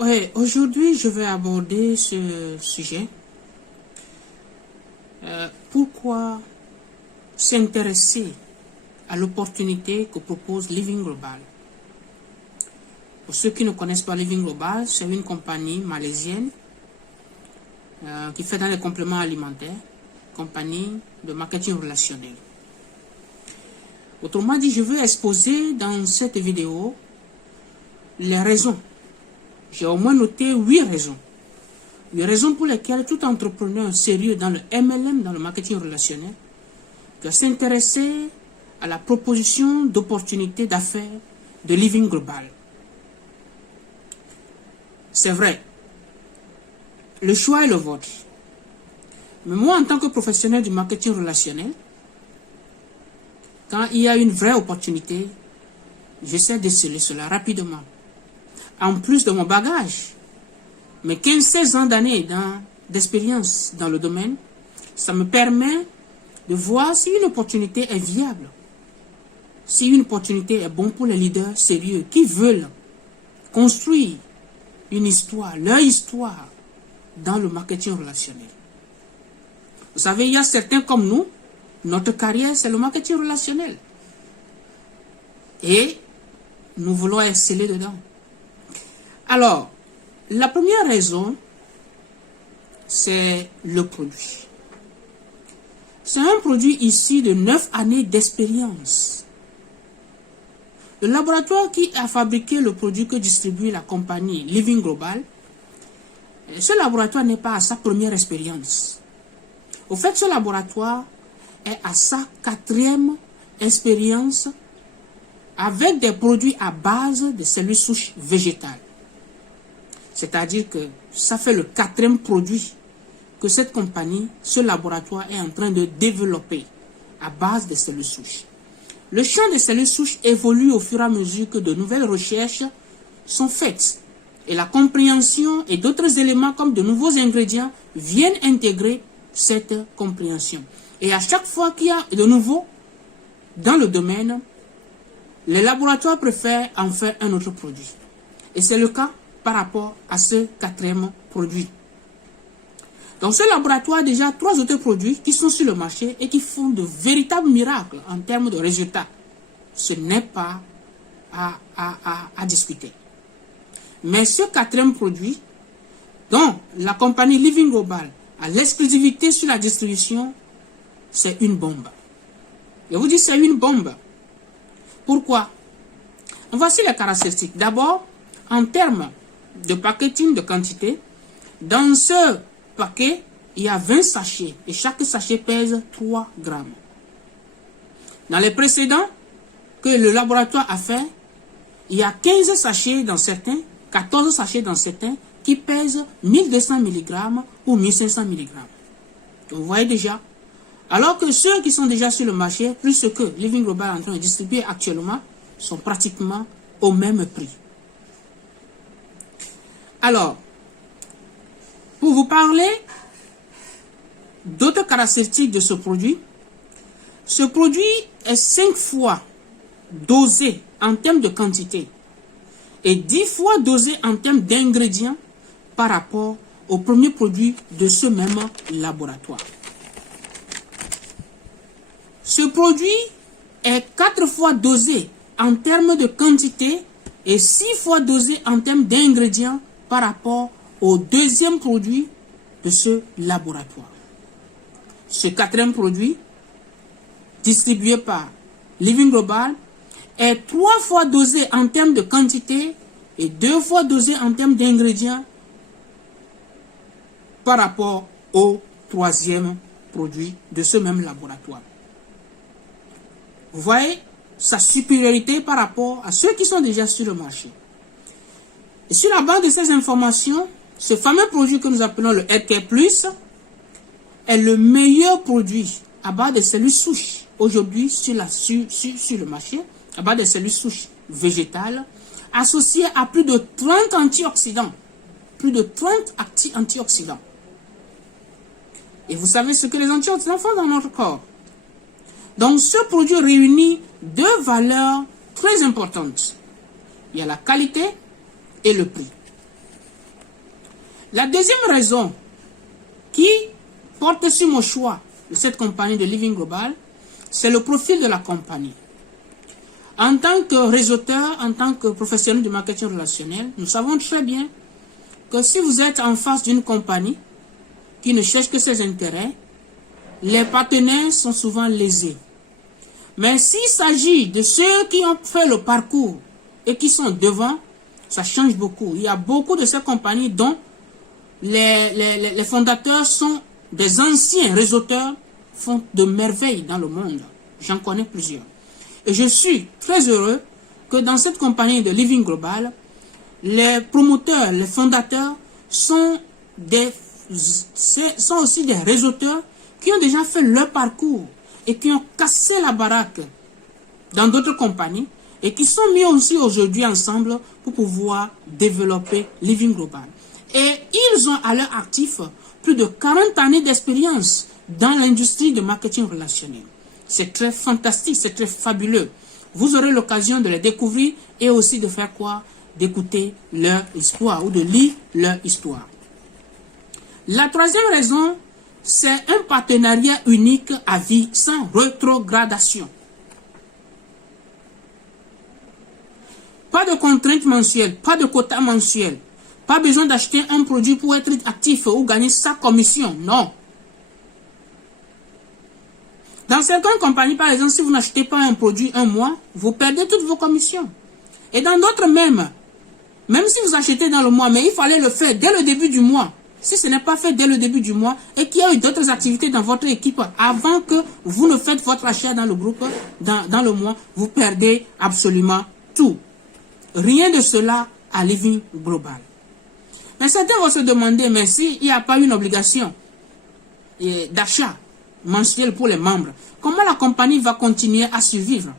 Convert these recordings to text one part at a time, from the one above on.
Oui, aujourd'hui, je vais aborder ce sujet. Pourquoi s'intéresser à l'opportunité que propose Living Global? Pour ceux qui ne connaissent pas Living Global, c'est une compagnie malaisienne qui fait dans les compléments alimentaires, compagnie de marketing relationnel. Autrement dit, je veux exposer dans cette vidéo les raisons. J'ai au moins noté 8 raisons. 8 raisons pour lesquelles tout entrepreneur sérieux dans le MLM, dans le marketing relationnel, doit s'intéresser à la proposition d'opportunités d'affaires de Living Global. C'est vrai, le choix est le vôtre. Mais moi, en tant que professionnel du marketing relationnel, quand il y a une vraie opportunité, j'essaie de déceler cela rapidement. En plus de mon bagage, mes 15-16 ans d'années d'expérience dans le domaine, ça me permet de voir si une opportunité est viable, si une opportunité est bonne pour les leaders sérieux qui veulent construire une histoire, leur histoire dans le marketing relationnel. Vous savez, il y a certains comme nous, notre carrière c'est le marketing relationnel. Et nous voulons exceller dedans. Alors, la première raison, c'est le produit. C'est un produit issu de 9 années d'expérience. Le laboratoire qui a fabriqué le produit que distribue la compagnie Living Global, ce laboratoire n'est pas à sa première expérience. Au fait, ce laboratoire est à sa 4e expérience avec des produits à base de cellules souches végétales. C'est-à-dire que ça fait le 4e produit que cette compagnie, ce laboratoire est en train de développer à base de cellules souches. Le champ des cellules souches évolue au fur et à mesure que de nouvelles recherches sont faites. Et la compréhension et d'autres éléments comme de nouveaux ingrédients viennent intégrer cette compréhension. Et à chaque fois qu'il y a de nouveau dans le domaine, les laboratoires préfèrent en faire un autre produit. Et c'est le cas par rapport à ce 4e produit. Donc ce laboratoire a déjà 3 autres produits qui sont sur le marché et qui font de véritables miracles en termes de résultats. Ce n'est pas à discuter. Mais ce 4e produit, dont la compagnie Living Global a l'exclusivité sur la distribution, c'est une bombe. Je vous dis c'est une bombe. Pourquoi? Voici les caractéristiques. D'abord, en termes de packaging de quantité, dans ce paquet, il y a 20 sachets et chaque sachet pèse 3 grammes. Dans les précédents que le laboratoire a fait, il y a 15 sachets dans certains, 14 sachets dans certains qui pèsent 1200 mg ou 1500 mg. Vous voyez déjà. Alors que ceux qui sont déjà sur le marché, plus ce que Living Global est en train de distribuer actuellement, sont pratiquement au même prix. Alors, pour vous parler d'autres caractéristiques de ce produit est 5 fois dosé en termes de quantité et 10 fois dosé en termes d'ingrédients par rapport au premier produit de ce même laboratoire. Ce produit est 4 fois dosé en termes de quantité et 6 fois dosé en termes d'ingrédients par rapport au 2e produit de ce laboratoire. Ce 4e produit, distribué par Living Global, est 3 fois dosé en termes de quantité et 2 fois dosé en termes d'ingrédients par rapport au 3e produit de ce même laboratoire. Vous voyez sa supériorité par rapport à ceux qui sont déjà sur le marché. Et sur la base de ces informations, ce fameux produit que nous appelons le Healthcare Plus est le meilleur produit à base de cellules souches aujourd'hui sur le marché, à base de cellules souches végétales, associées à plus de 30 antioxydants. Plus de 30 antioxydants. Et vous savez ce que les antioxydants font dans notre corps. Donc ce produit réunit 2 valeurs très importantes. Il y a la qualité et le prix. La deuxième raison qui porte sur mon choix de cette compagnie de Living Global, c'est le profil de la compagnie. En tant que réseauteur, en tant que professionnel du marketing relationnel, nous savons très bien que si vous êtes en face d'une compagnie qui ne cherche que ses intérêts, les partenaires sont souvent lésés. Mais s'il s'agit de ceux qui ont fait le parcours et qui sont devant, ça change beaucoup. Il y a beaucoup de ces compagnies dont les fondateurs sont des anciens réseauteurs, font de merveilles dans le monde. J'en connais plusieurs. Et je suis très heureux que dans cette compagnie de Living Global, les promoteurs, les fondateurs sont aussi des réseauteurs qui ont déjà fait leur parcours et qui ont cassé la baraque dans d'autres compagnies et qui sont mis aussi aujourd'hui ensemble pour pouvoir développer Living Global. Et ils ont à leur actif plus de 40 années d'expérience dans l'industrie du marketing relationnel. C'est très fantastique, c'est très fabuleux. Vous aurez l'occasion de les découvrir et aussi de faire quoi? D'écouter leur histoire ou de lire leur histoire. La troisième raison, c'est un partenariat unique à vie sans rétrogradation. Pas de contraintes mensuelles, pas de quotas mensuels, pas besoin d'acheter un produit pour être actif ou gagner sa commission, non. Dans certaines compagnies, par exemple, si vous n'achetez pas un produit un mois, vous perdez toutes vos commissions. Et dans d'autres même si vous achetez dans le mois, mais il fallait le faire dès le début du mois. Si ce n'est pas fait dès le début du mois et qu'il y a eu d'autres activités dans votre équipe avant que vous ne faites votre achat dans le groupe, dans le mois, vous perdez absolument tout. Rien de cela à Living Global. Mais certains vont se demander, mais s'il n'y a pas une obligation d'achat mensuel pour les membres, comment la compagnie va continuer à survivre?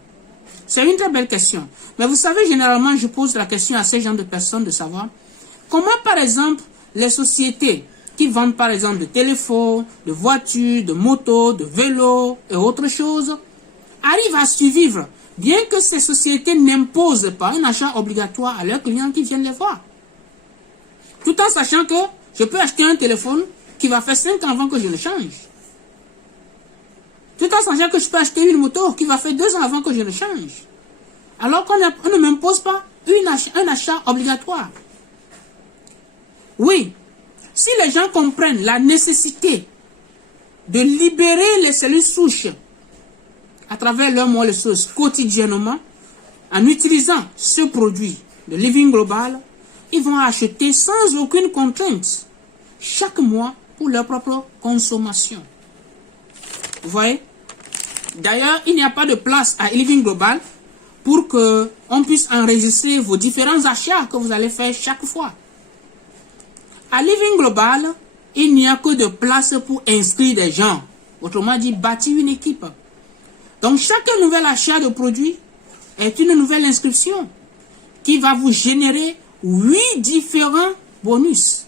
C'est une très belle question. Mais vous savez, généralement, je pose la question à ces gens de personnes de savoir comment, par exemple, les sociétés qui vendent, par exemple, de téléphones, de voitures, de motos, de vélos et autres choses, arrivent à survivre, bien que ces sociétés n'imposent pas un achat obligatoire à leurs clients qui viennent les voir. Tout en sachant que je peux acheter un téléphone qui va faire 5 ans avant que je le change. Tout en sachant que je peux acheter une moto qui va faire 2 ans avant que je le change. Alors qu'on ne m'impose pas un achat obligatoire. Oui, si les gens comprennent la nécessité de libérer les cellules souches à travers leur moelle osseuse quotidiennement, en utilisant ce produit de Living Global, ils vont acheter sans aucune contrainte chaque mois pour leur propre consommation. Vous voyez? D'ailleurs, il n'y a pas de place à Living Global pour qu'on puisse enregistrer vos différents achats que vous allez faire chaque fois. À Living Global, il n'y a que de place pour inscrire des gens. Autrement dit, bâtir une équipe. Donc, chaque nouvel achat de produit est une nouvelle inscription qui va vous générer 8 différents bonus.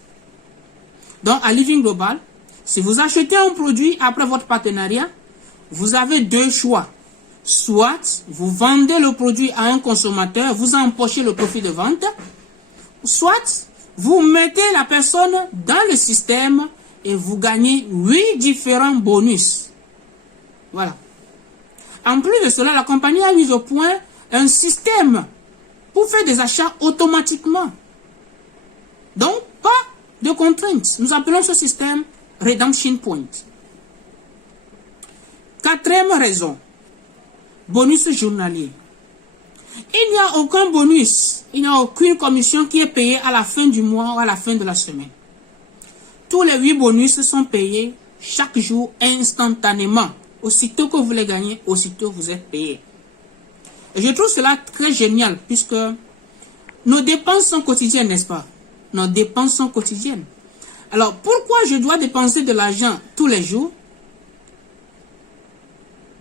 Donc, à Living Global, si vous achetez un produit après votre partenariat, vous avez 2 choix. Soit vous vendez le produit à un consommateur, vous empochez le profit de vente, soit vous mettez la personne dans le système et vous gagnez 8 différents bonus. Voilà. En plus de cela, la compagnie a mis au point un système pour faire des achats automatiquement. Donc, pas de contraintes. Nous appelons ce système Redemption Point. Quatrième raison, bonus journalier. Il n'y a aucun bonus, il n'y a aucune commission qui est payée à la fin du mois ou à la fin de la semaine. Tous les 8 bonus sont payés chaque jour instantanément. Aussitôt que vous les gagnez, aussitôt vous êtes payé. Et je trouve cela très génial puisque nos dépenses sont quotidiennes, n'est-ce pas? Nos dépenses sont quotidiennes. Alors, pourquoi je dois dépenser de l'argent tous les jours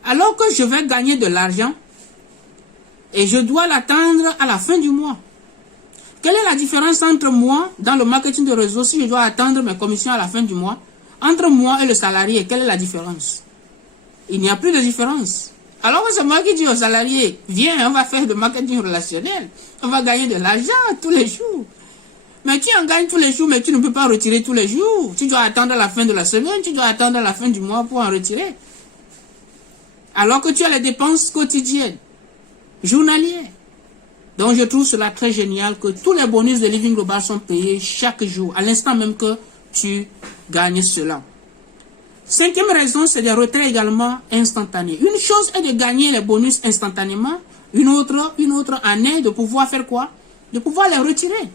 alors que je vais gagner de l'argent et je dois l'attendre à la fin du mois? Quelle est la différence entre moi, dans le marketing de réseau, si je dois attendre mes commissions à la fin du mois, entre moi et le salarié? Quelle est la différence? Il n'y a plus de différence. Alors c'est moi qui dis aux salariés, viens, on va faire du marketing relationnel, on va gagner de l'argent tous les jours. Mais tu en gagnes tous les jours, mais tu ne peux pas retirer tous les jours. Tu dois attendre la fin de la semaine, tu dois attendre la fin du mois pour en retirer. Alors que tu as les dépenses quotidiennes, journalières. Donc je trouve cela très génial que tous les bonus de Living Global sont payés chaque jour, à l'instant même que tu gagnes cela. Cinquième raison, c'est des retraits également instantanés. Une chose est de gagner les bonus instantanément, une autre en est de pouvoir faire quoi? De pouvoir les retirer.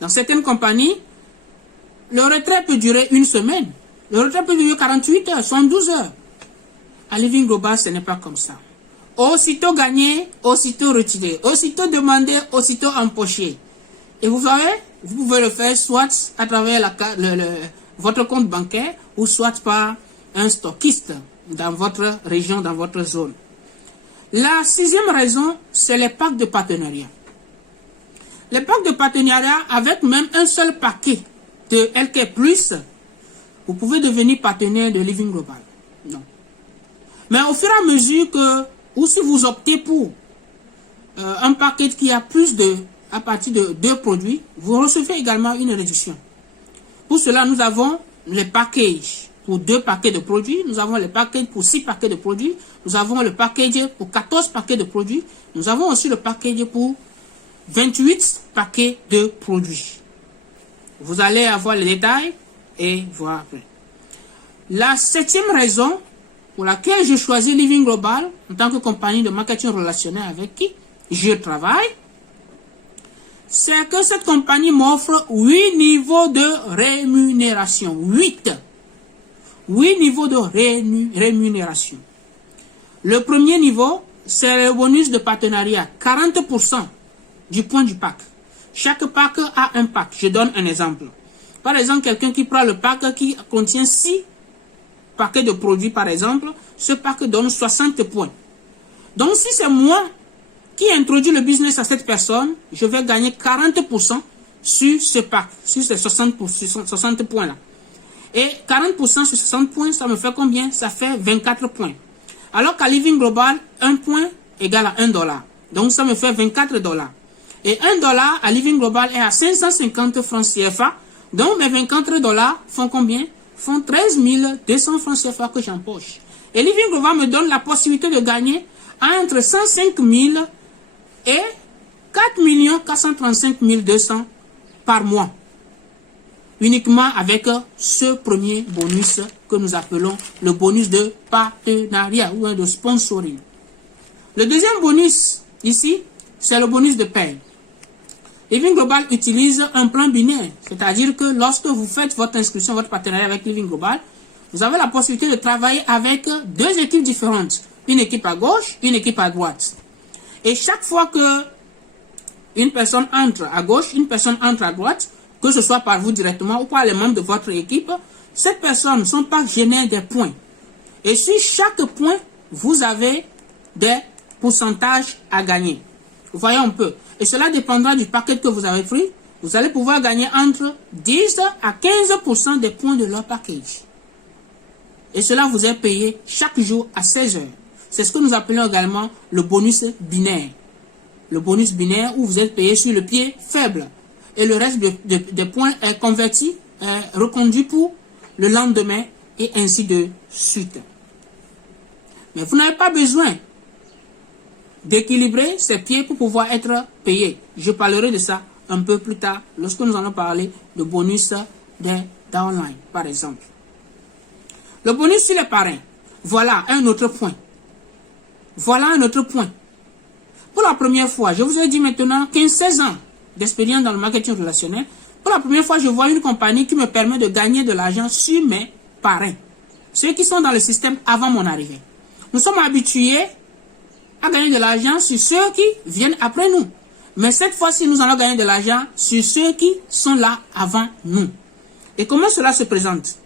Dans certaines compagnies, le retrait peut durer une semaine. Le retrait peut durer 48 heures, 112 heures. À Living Global, ce n'est pas comme ça. Aussitôt gagné, aussitôt retiré. Aussitôt demandé, aussitôt empoché. Et vous savez, vous pouvez le faire soit à travers votre compte bancaire ou soit par un stockiste dans votre région, dans votre zone. La sixième raison, c'est les packs de partenariat. Les packs de partenariat, avec même un seul paquet de LK+, vous pouvez devenir partenaire de Living Global. Non. Mais au fur et à mesure que, ou si vous optez pour un paquet qui a à partir de 2 produits, vous recevez également une réduction. Pour cela, nous avons les packages pour 2 paquets de produits, nous avons les packages pour 6 paquets de produits, nous avons le package pour 14 paquets de produits, nous avons aussi le package pour 28 paquets de produits. Vous allez avoir les détails et voir après. La 7e raison pour laquelle je choisis Living Global en tant que compagnie de marketing relationnel avec qui je travaille, c'est que cette compagnie m'offre 8 niveaux de rémunération. 8 niveaux de rémunération. Le premier niveau, c'est le bonus de partenariat. 40% du point du pack. Chaque pack a un pack. Je donne un exemple. Par exemple, quelqu'un qui prend le pack qui contient 6 paquets de produits, par exemple, ce pack donne 60 points. Donc, si c'est moi qui introduis le business à cette personne, je vais gagner 40% sur ce pack, sur ces 60 points-là. Et 40% sur 60 points, ça me fait combien? Ça fait 24 points. Alors qu'à Living Global, 1 point égale à $1. Donc, ça me fait 24 $. Et $1 à Living Global est à 550 francs CFA. Donc, mes 24 $ font combien? Font 13 200 francs CFA que j'empoche. Et Living Global me donne la possibilité de gagner entre 105 000 et 4 435 200 par mois. Uniquement avec ce premier bonus que nous appelons le bonus de partenariat ou de sponsoring. Le deuxième bonus ici, c'est le bonus de paie. Living Global utilise un plan binaire, c'est-à-dire que lorsque vous faites votre inscription, votre partenariat avec Living Global, vous avez la possibilité de travailler avec 2 équipes différentes. Une équipe à gauche, une équipe à droite. Et chaque fois que une personne entre à gauche, une personne entre à droite, que ce soit par vous directement ou par les membres de votre équipe, cette personne, son pack génère des points. Et sur chaque point, vous avez des pourcentages à gagner. Vous voyez un peu. Et cela dépendra du paquet que vous avez pris. Vous allez pouvoir gagner entre 10 à 15% des points de leur package. Et cela vous est payé chaque jour à 16 heures. C'est ce que nous appelons également le bonus binaire. Le bonus binaire où vous êtes payé sur le pied faible. Et le reste des points est converti, est reconduit pour le lendemain et ainsi de suite. Mais vous n'avez pas besoin d'équilibrer ces pieds pour pouvoir être payé. Je parlerai de ça un peu plus tard lorsque nous allons parler de bonus des downline, par exemple. Le bonus sur les parrains. Voilà un autre point. Voilà un autre point. Pour la première fois, je vous ai dit maintenant 15-16 ans d'expérience dans le marketing relationnel. Pour la première fois, je vois une compagnie qui me permet de gagner de l'argent sur mes parrains. Ceux qui sont dans le système avant mon arrivée. Nous sommes habitués à gagner de l'argent sur ceux qui viennent après nous. Mais cette fois-ci, nous allons gagner de l'argent sur ceux qui sont là avant nous. Et comment cela se présente?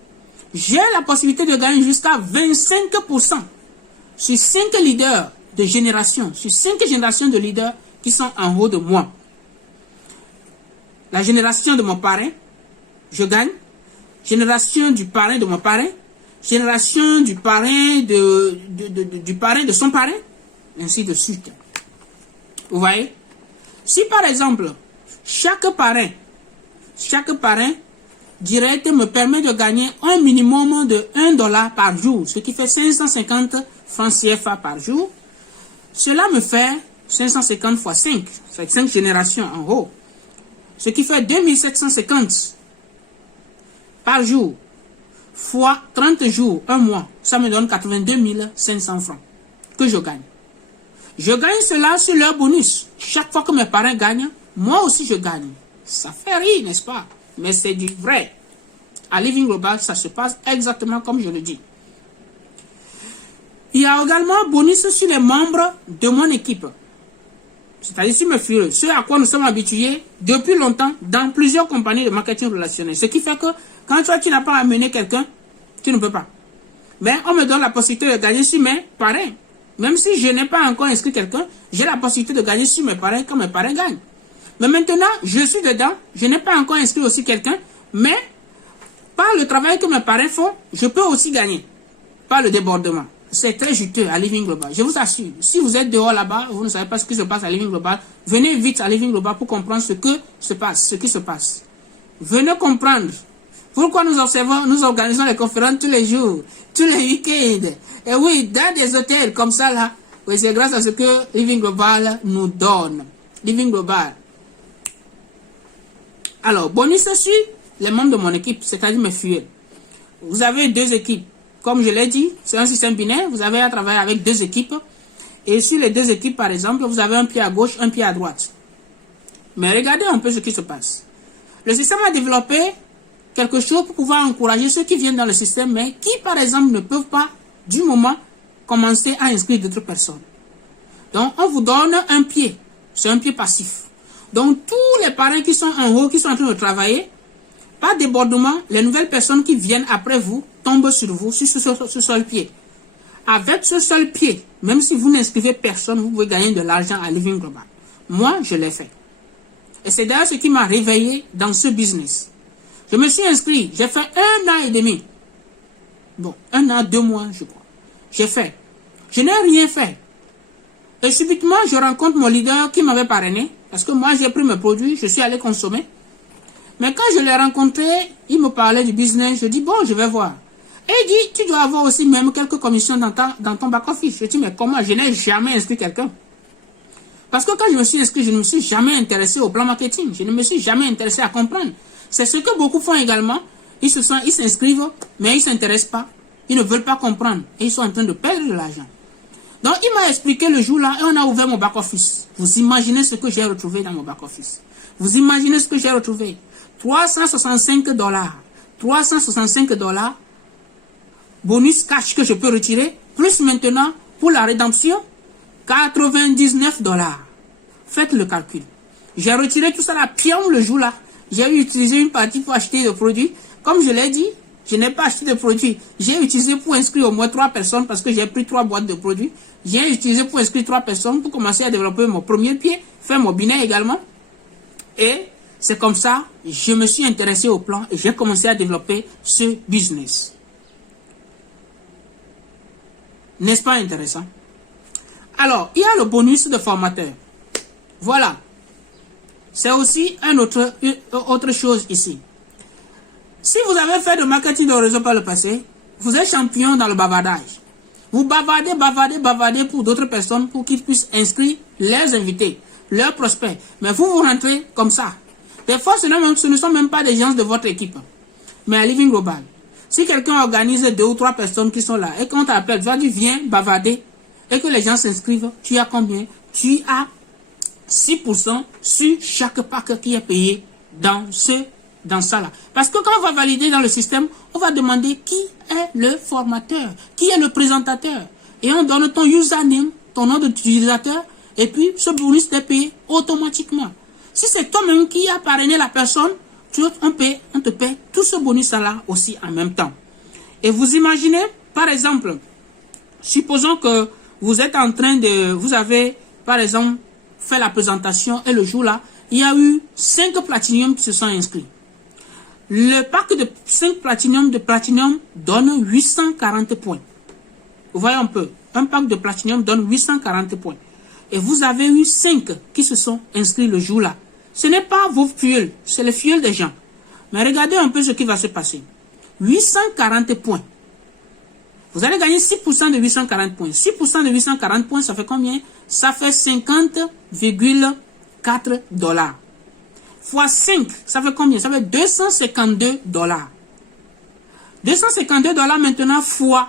J'ai la possibilité de gagner jusqu'à 25% sur 5 leaders de génération, sur 5 générations de leaders qui sont en haut de moi. La génération de mon parrain, je gagne. Génération du parrain de mon parrain. Génération du parrain du parrain de son parrain. Ainsi de suite. Vous voyez? Si par exemple, chaque parrain chaque parrain direct me permet de gagner un minimum de $1 par jour, ce qui fait 550 francs CFA par jour. Cela me fait 550 fois 5, c'est 5 générations en haut, ce qui fait 2750 par jour, fois 30 jours, un mois, ça me donne 82 500 francs que je gagne. Je gagne cela sur leur bonus. Chaque fois que mes parents gagnent, moi aussi je gagne. Ça fait rire, n'est-ce pas? Mais c'est du vrai. À Living Global, ça se passe exactement comme je le dis. Il y a également bonus sur les membres de mon équipe. C'est-à-dire sur mes filles, ce à quoi nous sommes habitués depuis longtemps dans plusieurs compagnies de marketing relationnel. Ce qui fait que quand toi, tu n'as pas amené quelqu'un, tu ne peux pas. Mais on me donne la possibilité de gagner sur mes parrains. Même si je n'ai pas encore inscrit quelqu'un, j'ai la possibilité de gagner sur mes parrains quand mes parrains gagnent. Mais maintenant, je suis dedans, je n'ai pas encore inscrit aussi quelqu'un, mais par le travail que mes parrains font, je peux aussi gagner. Par le débordement. C'est très juteux à Living Global. Je vous assure, si vous êtes dehors là-bas, vous ne savez pas ce qui se passe à Living Global, venez vite à Living Global pour comprendre ce qui se passe. Venez comprendre pourquoi nous organisons les conférences tous les jours, tous les week-ends. Et oui, dans des hôtels comme ça là, oui, c'est grâce à ce que Living Global nous donne. Living Global. Alors, bonus sur les membres de mon équipe, c'est-à-dire mes filles. Vous avez 2 équipes. Comme je l'ai dit, c'est un système binaire. Vous avez à travailler avec 2 équipes. Et sur les 2 équipes, par exemple, vous avez un pied à gauche, un pied à droite. Mais regardez un peu ce qui se passe. Le système a développé quelque chose pour pouvoir encourager ceux qui viennent dans le système, mais qui, par exemple, ne peuvent pas, du moment, commencer à inscrire d'autres personnes. Donc, on vous donne un pied. C'est un pied passif. Donc, tous les parrains qui sont en haut, qui sont en train de travailler, par débordement, les nouvelles personnes qui viennent après vous tombent sur vous, sur ce seul pied. Avec ce seul pied, même si vous n'inscrivez personne, vous pouvez gagner de l'argent à Living Global. Moi, je l'ai fait. Et c'est d'ailleurs ce qui m'a réveillé dans ce business. Je me suis inscrit, j'ai fait 1 an et demi. Bon, 1 an, 2 mois, je crois. J'ai fait. Je n'ai rien fait. Et subitement, je rencontre mon leader qui m'avait parrainé. Parce que moi, j'ai pris mes produits, je suis allé consommer. Mais quand je l'ai rencontré, il me parlait du business. Je dis, bon, je vais voir. Et il dit, tu dois avoir aussi même quelques commissions dans ton back-office. Je dis, mais comment? Je n'ai jamais inscrit quelqu'un. Parce que quand je me suis inscrit, je ne me suis jamais intéressé au plan marketing. Je ne me suis jamais intéressé à comprendre. C'est ce que beaucoup font également. Ils s'inscrivent, mais ils ne s'intéressent pas. Ils ne veulent pas comprendre. Et ils sont en train de perdre de l'argent. Donc, il m'a expliqué le jour-là et on a ouvert mon back-office. Vous imaginez ce que j'ai retrouvé dans mon back-office. Vous imaginez ce que j'ai retrouvé. $365. $365 bonus cash que je peux retirer. Plus maintenant, pour la rédemption, $99. Faites le calcul. J'ai retiré tout ça là, pion le jour-là. J'ai utilisé une partie pour acheter des produits. Comme je l'ai dit, je n'ai pas acheté de produits. J'ai utilisé pour inscrire au moins 3 personnes parce que j'ai pris 3 boîtes de produits. J'ai utilisé pour inscrire 3 personnes pour commencer à développer mon premier pied, faire mon binaire également. Et c'est comme ça, je me suis intéressé au plan et j'ai commencé à développer ce business. N'est-ce pas intéressant? Alors, il y a le bonus de formateur. Voilà. C'est aussi autre chose ici. Si vous avez fait de marketing de réseau par le passé, vous êtes champion dans le bavardage. Vous bavardez pour d'autres personnes pour qu'ils puissent inscrire leurs invités, leurs prospects. Mais vous rentrez comme ça. Des fois, ce ne sont même pas des gens de votre équipe. Mais à Living Global, si quelqu'un organise 2 ou 3 personnes qui sont là et qu'on t'appelle, vas-y, viens bavarder et que les gens s'inscrivent, tu as combien? Tu as 6% sur chaque pack qui est payé dans ça là. Parce que quand on va valider dans le système, on va demander qui est le formateur, qui est le présentateur. Et on donne ton username, ton nom d'utilisateur, et puis ce bonus est payé automatiquement. Si c'est toi-même qui as parrainé la personne, on te paie tout ce bonus-là aussi en même temps. Et vous imaginez, par exemple, supposons que vous êtes en train de... Vous avez, par exemple, fait la présentation et le jour-là, il y a eu 5 platinium qui se sont inscrits. Le pack de 5 platinium donne 840 points. Vous voyez un peu. Un pack de platinium donne 840 points. Et vous avez eu 5 qui se sont inscrits le jour-là. Ce n'est pas vos fuels, c'est les fuels des gens. Mais regardez un peu ce qui va se passer. 840 points. Vous allez gagner 6% de 840 points. 6% de 840 points, ça fait combien? Ça fait 50,4 $. Fois 5, ça fait combien? Ça fait 252 $. 252 $ maintenant fois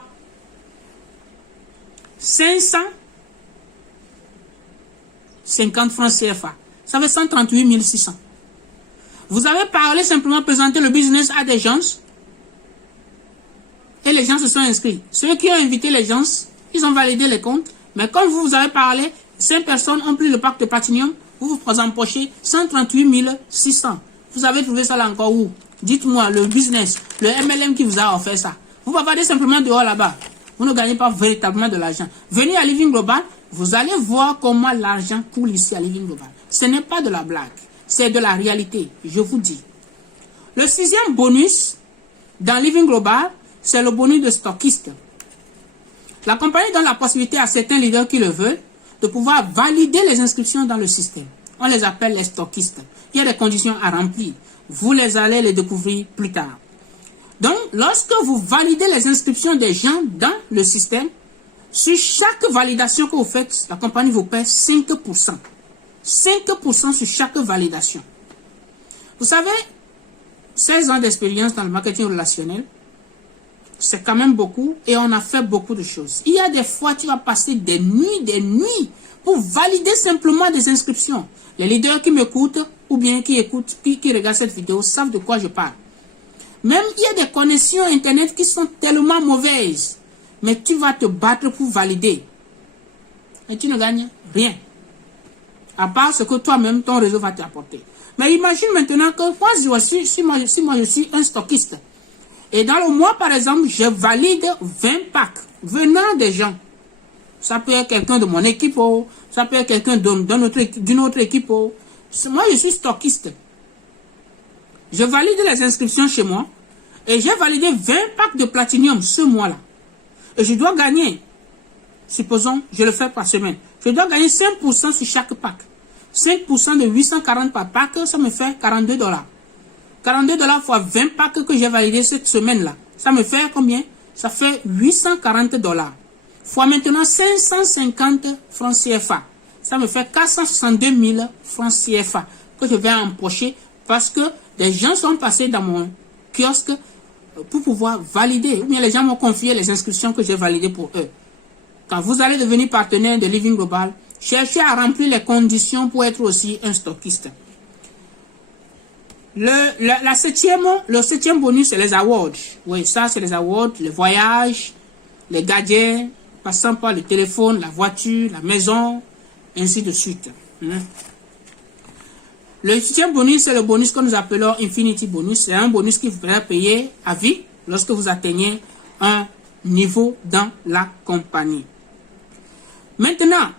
550 francs CFA. Ça fait 138 600. Vous avez parlé, simplement présenté le business à des gens et les gens se sont inscrits. Ceux qui ont invité les gens, ils ont validé les comptes. Mais comme vous avez parlé, 5 personnes ont pris le pack de Platinum, vous vous empochez 138 600. Vous avez trouvé ça là encore où? Dites-moi, le business, le MLM qui vous a offert ça. Vous bavardez simplement dehors là-bas. Vous ne gagnez pas véritablement de l'argent. Venez à Living Global, vous allez voir comment l'argent coule ici à Living Global. Ce n'est pas de la blague, c'est de la réalité, je vous dis. Le 6e bonus dans Living Global, c'est le bonus de stockiste. La compagnie donne la possibilité à certains leaders qui le veulent de pouvoir valider les inscriptions dans le système. On les appelle les stockistes. Il y a des conditions à remplir. Vous allez les découvrir plus tard. Donc, lorsque vous validez les inscriptions des gens dans le système, sur chaque validation que vous faites, la compagnie vous paie 5%. 5% sur chaque validation. Vous savez, 16 ans d'expérience dans le marketing relationnel, c'est quand même beaucoup et on a fait beaucoup de choses. Il y a des fois, tu vas passer des nuits pour valider simplement des inscriptions. Les leaders qui m'écoutent ou bien qui écoutent, qui regardent cette vidéo savent de quoi je parle. Même il y a des connexions Internet qui sont tellement mauvaises, mais tu vas te battre pour valider. Et tu ne gagnes rien. À part ce que toi-même, ton réseau va t'apporter. Mais imagine maintenant que moi, si moi je suis un stockiste, et dans le mois, par exemple, je valide 20 packs venant des gens. Ça peut être quelqu'un de mon équipe, ça peut être quelqu'un d'une autre équipe. Moi, je suis stockiste. Je valide les inscriptions chez moi et j'ai validé 20 packs de Platinum ce mois-là. Et je dois gagner, supposons, je le fais par semaine, je dois gagner 5% sur chaque pack. 5% de 840 par pack, ça me fait 42 $. 42 $ fois 20 packs que j'ai validé cette semaine-là. Ça me fait combien? Ça fait 840 $. Fois maintenant 550 francs CFA. Ça me fait 462 000 francs CFA que je vais empocher parce que des gens sont passés dans mon kiosque pour pouvoir valider. Ou bien les gens m'ont confié les inscriptions que j'ai validées pour eux. Quand vous allez devenir partenaire de Living Global, cherchez à remplir les conditions pour être aussi un stockiste. Le septième bonus, c'est les awards. Oui, ça, c'est les awards, les voyages, les gadgets, passant par le téléphone, la voiture, la maison, ainsi de suite. Le 8e bonus, c'est le bonus que nous appelons Infinity Bonus. C'est un bonus qui vous fera payer à vie lorsque vous atteignez un niveau dans la compagnie. Maintenant,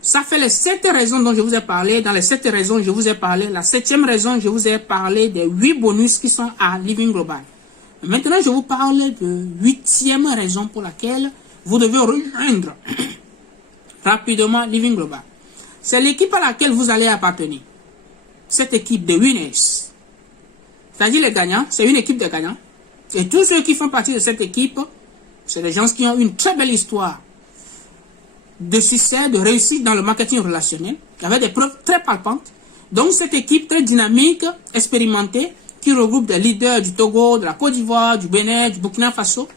ça fait les 7 raisons dont je vous ai parlé. Dans les 7 raisons, je vous ai parlé. La 7e raison, je vous ai parlé des 8 bonus qui sont à Living Global. Maintenant, je vous parle de 8e raison pour laquelle vous devez rejoindre rapidement Living Global. C'est l'équipe à laquelle vous allez appartenir. Cette équipe de winners. C'est-à-dire les gagnants. C'est une équipe de gagnants. Et tous ceux qui font partie de cette équipe, c'est des gens qui ont une très belle histoire de succès, de réussite dans le marketing relationnel, avec des preuves très palpantes. Donc cette équipe très dynamique, expérimentée, qui regroupe des leaders du Togo, de la Côte d'Ivoire, du Bénin, du Burkina Faso,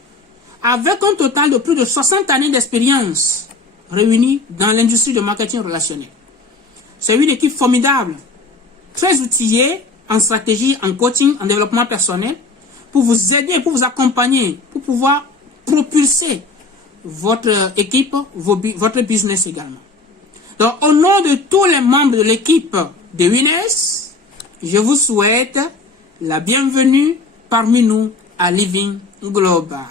avec un total de plus de 60 années d'expérience réunis dans l'industrie du marketing relationnel. C'est une équipe formidable, très outillée en stratégie, en coaching, en développement personnel, pour vous aider, pour vous accompagner, pour pouvoir propulser votre équipe, votre business également. Donc, au nom de tous les membres de l'équipe de Winners, je vous souhaite la bienvenue parmi nous à Living Global.